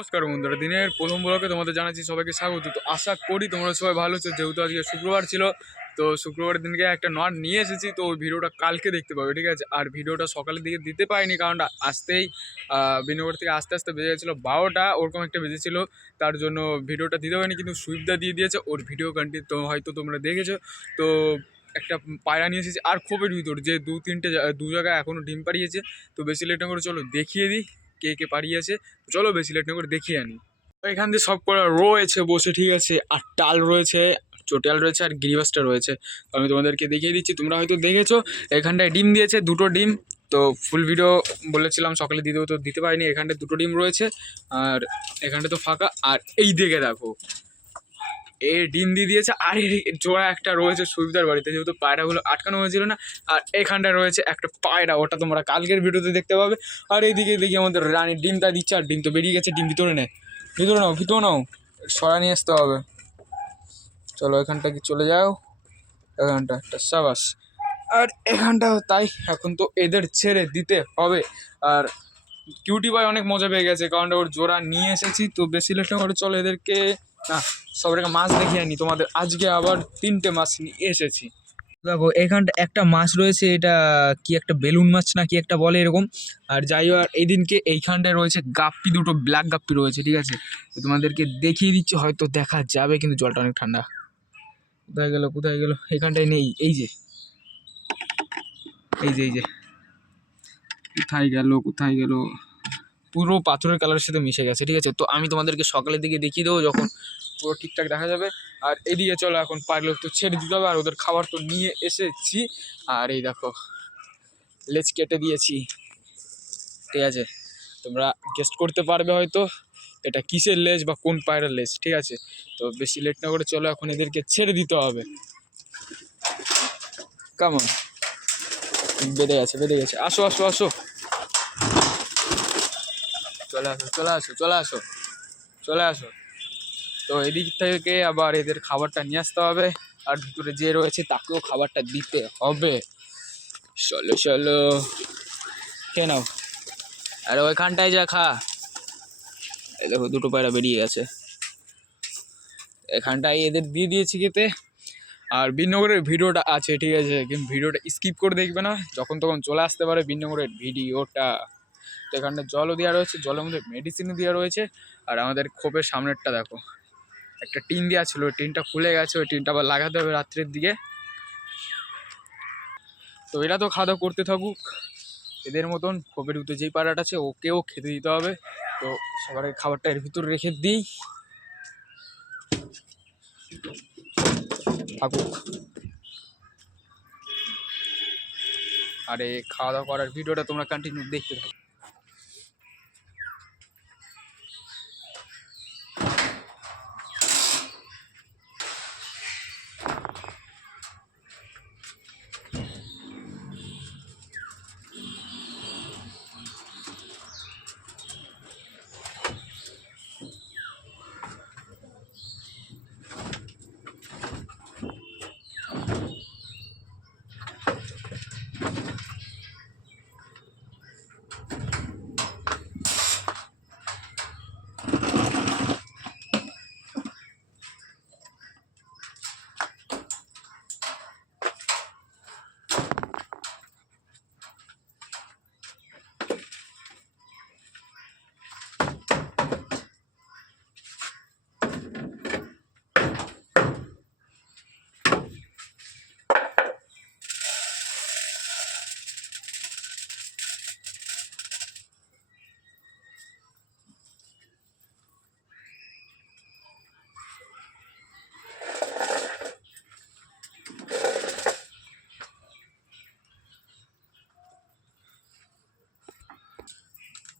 নমস্কার বন্ধুরা, দিনের প্রথম ব্লকে তোমাদের জানাচ্ছি সবাইকে স্বাগত। তো আশা করি তোমরা সবাই ভালো আছো, যেহেতু আজকে শুক্রবার ছিল, তো শুক্রবারের দিনকে একটা নট নিয়ে এসেছি, তো ওই ভিডিওটা কালকে দেখতে পাবে, ঠিক আছে? আর ভিডিওটা সকালের দিকে দিতে পারিনি, কারণ আসতেই বিনগর থেকে আস্তে আস্তে বেজে গেছিল বারোটা, ওরকম একটা বেজেছিল তার জন্য ভিডিওটা দিতে পারিনি, কিন্তু সুইপদা দিয়ে দিয়েছে, ওর ভিডিও কন্টিনিউ তো হয়তো তোমরা দেখেছ, তো একটা পায়রা নিয়ে এসেছি, আর খোপের ভিতর, যে দু তিনটে দু জায়গায় এখনও ডিম পাড়িয়েছে, তো বেশি লেট করে চলো দেখিয়ে দিই কে কে পাড়িয়েছে চলো বেশি লেট না করে দেখিয়ে আনি। এখান দিয়ে সব করা রয়েছে বসে, ঠিক আছে। আর টাল রয়েছে, চোটাল রয়েছে, আর গ্রিবাসটা রয়েছে। তো আমি তোমাদেরকে দেখিয়ে দিচ্ছি, তোমরা হয়তো দেখেছ, এখানটায় ডিম দিয়েছে, দুটো ডিম। তো ফুল ভিডিও বলেছিলাম, সকালে দিতে তো দিতে পারিনি, এখানটায় দুটো ডিম রয়েছে। আর এখানটা তো ফাঁকা, আর এই দিকে দেখো এ ডিম দিয়ে দিয়েছে, আর এর জোড়া একটা রয়েছে সুবিধার বাড়িতে, যেহেতু পায়রাগুলো আটকানো হয়েছিল না, আর এখানটা রয়েছে একটা পায়রা, ওটা তোমরা কালকের ভিডিওতে দেখতে পাবে। আর এইদিকে দেখি আমাদের রানীর ডিমটা দিচ্ছে, আর ডিম তো বেরিয়ে গেছে, ডিম ভিতরে নেয় ভিতরে নাও ভিতরে নাও, সরা নিয়ে আসতে হবে। চলো এখানটা কি চলে যাও? এখানটা একটা সাবাস। আর এখানটাও তাই, এখন তো এদের ছেড়ে দিতে হবে। আর কিউটি ভাই অনেক মজা পেয়ে গেছে, কারণ ওর জোড়া নিয়ে এসেছি, তো বেশি লেট না করে চলো এদেরকে না, সবাইকে মাছ দেখিয়ে আনি। তোমাদের আজকে আবার তিনটে মাছ নিয়ে এসেছি। দেখো, এখানটা একটা মাছ রয়েছে, এটা কি একটা বেলুন মাছ না কি একটা বলে এরকম। আর যাই এই দিনকে এইখানটায় রয়েছে গাপ্পি, দুটো ব্ল্যাক গাপ্পি রয়েছে, ঠিক আছে? তোমাদেরকে দেখিয়ে দিচ্ছি, হয়তো দেখা যাবে, কিন্তু জলটা অনেক ঠান্ডা। কোথায় গেল কোথায় গেল? এখানটায় নেই, এই যে। এই যে এই যে। কোথায় গেল কোথায় গেল? পুরো পাথরের কালারের সাথে মিশে গেছে, ঠিক আছে? তো আমি তোমাদেরকে সকালের দিকে দেখিয়ে দেবো যখন পুরো ঠিকঠাক দেখা যাবে। আর এদিকে চলো এখন পারলে তো ছেড়ে দিতে হবে, আর ওদের খাবার তো নিয়ে এসেছি। আর এই দেখো, লেজ কেটে দিয়েছি, ঠিক আছে? তোমরা গেস্ট করতে পারবে হয়তো এটা কিসের লেজ বা কোন পায়রার লেজ, ঠিক আছে? তো বেশি লেট না করে চলো এখন এদেরকে ছেড়ে দিতে হবে। কেমন বেড়ে গেছে বেড়ে গেছে। আসো আসো আসো। চলে আসো চলে আসো চলে আসো চলে আসো। তো এদিক থেকে আবার এদের খাবারটা নিয়ে আসতে হবে, আর ভিতরে যে রয়েছে তাকেও খাবারটা দিতে হবে। চলো চলো কে নাও। আরে ওইখানটায় যা খা। দেখো, দুটো পায়রা বেরিয়ে গেছে। এখানটায় এদের দিয়ে দিয়েছি খেতে। আর বিনগরের ভিডিওটা আছে, ঠিক আছে, কিন্তু ভিডিওটা স্কিপ করে দেখবে না। যখন তখন চলে আসতে পারে বিনগরের ভিডিওটা। তো জলও দেওয়া রয়েছে, জলের মধ্যে মেডিসিনও দেওয়া রয়েছে। আর আমাদের খোপের সামনেরটা দেখো, একটা টিন দেওয়া ছিল, ওই টিনটা খুলে গেছে, ওই টিনটা আবার লাগাতে হবে রাত্রের দিকে। তো এরা তো খাওয়া দাওয়া করতে থাকুক, এদের মতন খোপের ভিতরে যেই পাড়াটা আছে, ওকেও খেতে দিতে হবে। তো সবার খাবারটা এর ভিতরে রেখে দিই। থাকুক। আর এই খাওয়া দাওয়া করার ভিডিওটা তোমরা কন্টিনিউ দেখতে থাকো।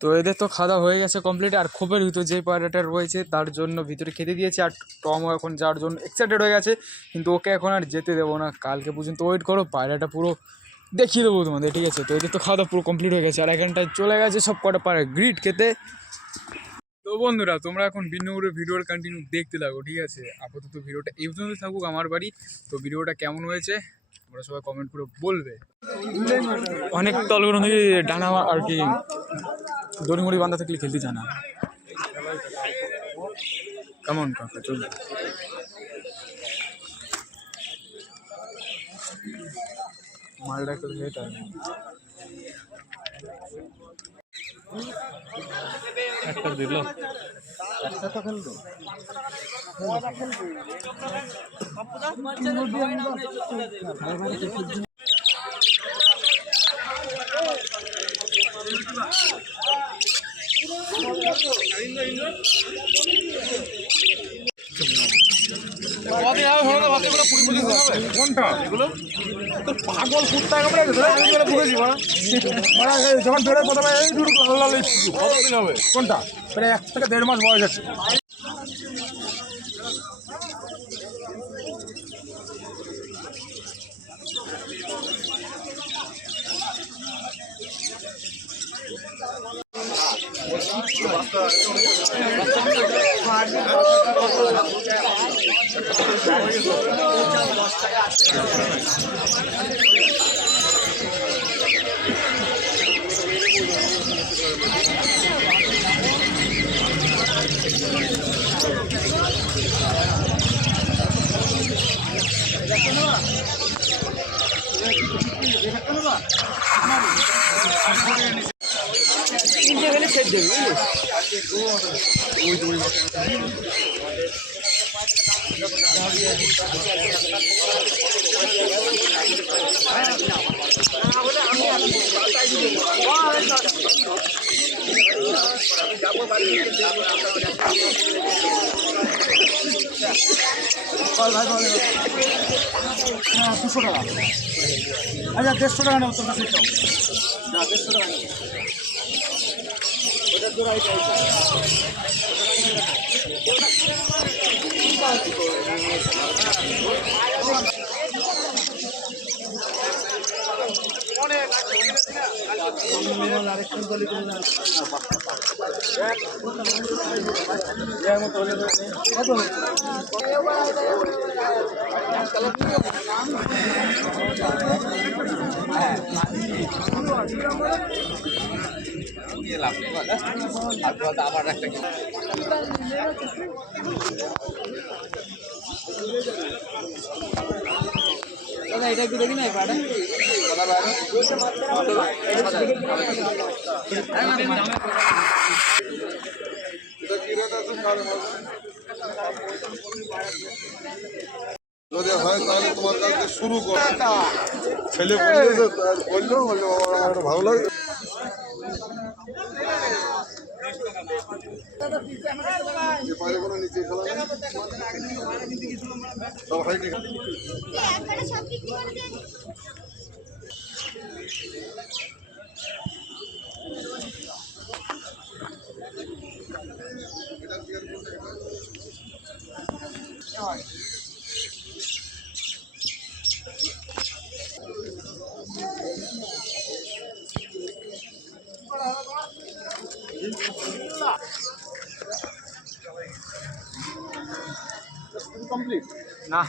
তো এদের তো খাওয়া হয়ে গেছে কমপ্লিট আর খোপের ভিতর যে পায়রাটা রয়েছে তার জন্য ভিতরে খেতে দিয়েছে আর টমও এখন যার জন্য এক্সাইটেড হয়ে গেছে। কিন্তু ওকে এখন আর যেতে দেবো না। কালকে পর্যন্ত ওয়েট করো, পায়রাটা পুরো দেখিয়ে দেবো তোমাদের, ঠিক আছে? তো এদের তো খাওয়া পুরো কমপ্লিট হয়ে গেছে। আর এখানটায় চলে গেছে সব কটা পায়রা গ্রিট খেতে। তো বন্ধুরা, তোমরা এখন বিন্নগুড়ের ভিডিওর কন্টিনিউ দেখতে থাকো, ঠিক আছে? আপাতত ভিডিওটা এই পর্যন্ত থাকুক আমার বাড়ি। তো ভিডিওটা কেমন হয়েছে, তোমরা সবাই কমেন্ট করে বলবে। অনেক তলগুলো ডানা আর কি দড়ি মুড়ি বান্ধা থাকলে খেলতে জানা কেমন কাকা চলবে মালটা একটু লেট একটা দিল একটা তো খেলতো কোনটা এগুলো তো পাগল কুত্তা কামড়ে মানে যখন বেরোয় প্রথমে হবে? কোনটা? প্রায় এক থেকে দেড় মাস বয়স আছে। দুশো টাকা আচ্ছা দেড়শো টাকা নেব কাছে একটু। না দেড়শো টাকা নেব ওটা হ্যাঁ জোড়া এটা এটা। যদি হয় তাহলে তোমার কাছে শুরু করো। ছেলে বললে একটা ভালো লাগে যে পারে কোনো নিচে খেলা নেই সব হাইটে কমপ্লিট না।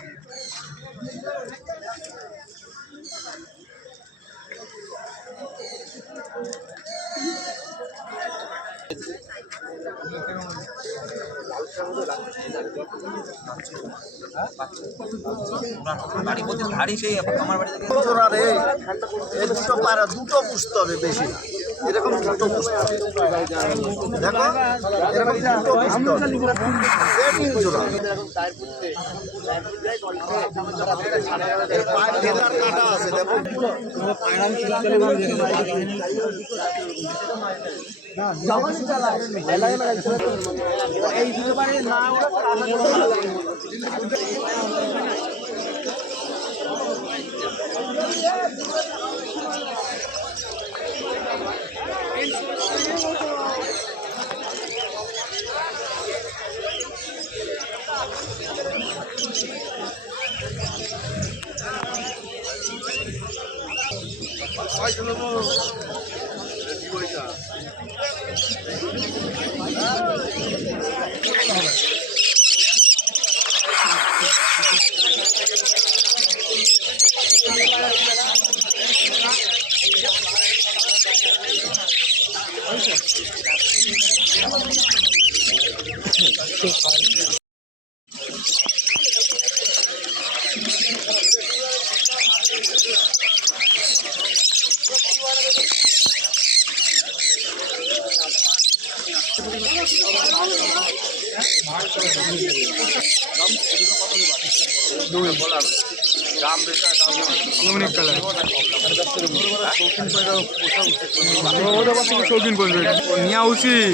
দুটো দুটো পুষতে হবে বেশি এরকম ছোট দেখো এরকম জোড়া পায়ের শৌখিন করবে। নেওয়া উচিত।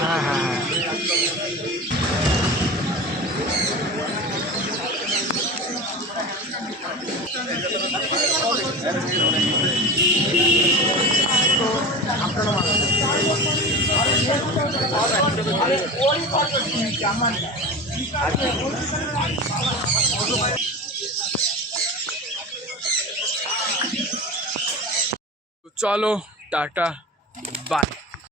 হ্যাঁ হ্যাঁ হ্যাঁ চলো টাটা Bye.